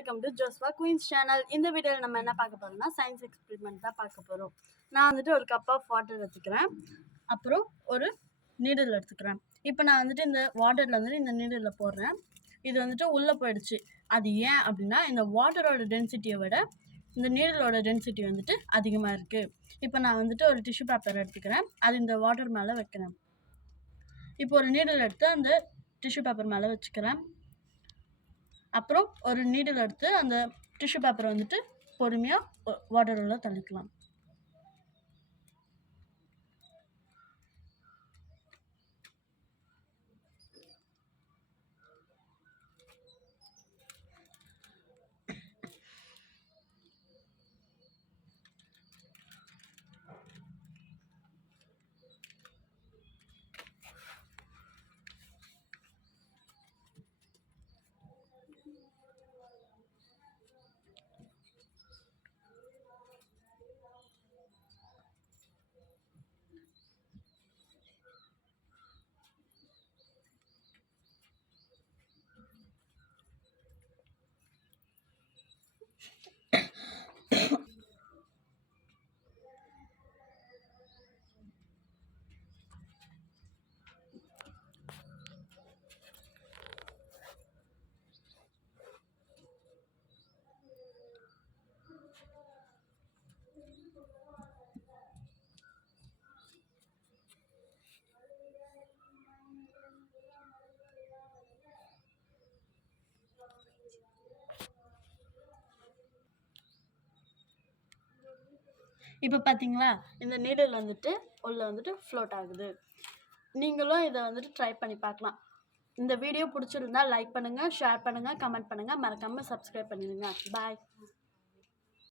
Welcome to Joshua Queens channel. இந்த வீடியோவில் நம்ம என்ன பார்க்க போகிறோம்னா சயின்ஸ் எக்ஸ்பெரிமெண்ட் தான் பார்க்க போகிறோம். நான் வந்துட்டு ஒரு கப் ஆஃப் வாட்டர் எடுத்துக்கிறேன், அப்புறம் ஒரு நீடில் எடுத்துக்கிறேன். இப்போ நான் வந்துட்டு இந்த வாட்டரில் வந்துட்டு இந்த நீடில் போடுறேன். இது வந்துட்டு உள்ளே போயிடுச்சு. அது ஏன் அப்படின்னா இந்த வாட்டரோட டென்சிட்டியை விட இந்த நீடிலோட டென்சிட்டி வந்துட்டு அதிகமாக இருக்குது. இப்போ நான் வந்துட்டு ஒரு டிஷ்யூ பேப்பர் எடுத்துக்கிறேன், அது இந்த வாட்டர் மேலே வைக்கிறேன். இப்போ ஒரு நீடில் எடுத்து அந்த டிஷ்யூ பேப்பர் மேலே வச்சுக்கிறேன். அப்புறம் ஒரு நீடில் எடுத்து அந்த டிஷ்யூ பேப்பரை வந்துட்டு பொறுமையாக வாட்டர் உள்ள தள்ளிக்கலாம். இப்போ பார்த்தீங்களா, இந்த நீடில் வந்துட்டு உள்ளே வந்துட்டு ஃப்ளோட் ஆகுது. நீங்களும் இதை வந்துட்டு ட்ரை பண்ணி பார்க்கலாம். இந்த வீடியோ பிடிச்சிருந்தா லைக் பண்ணுங்கள், ஷேர் பண்ணுங்கள், கமெண்ட் பண்ணுங்கள், மறக்காமல் சப்ஸ்கிரைப் பண்ணிடுங்க. பாய்.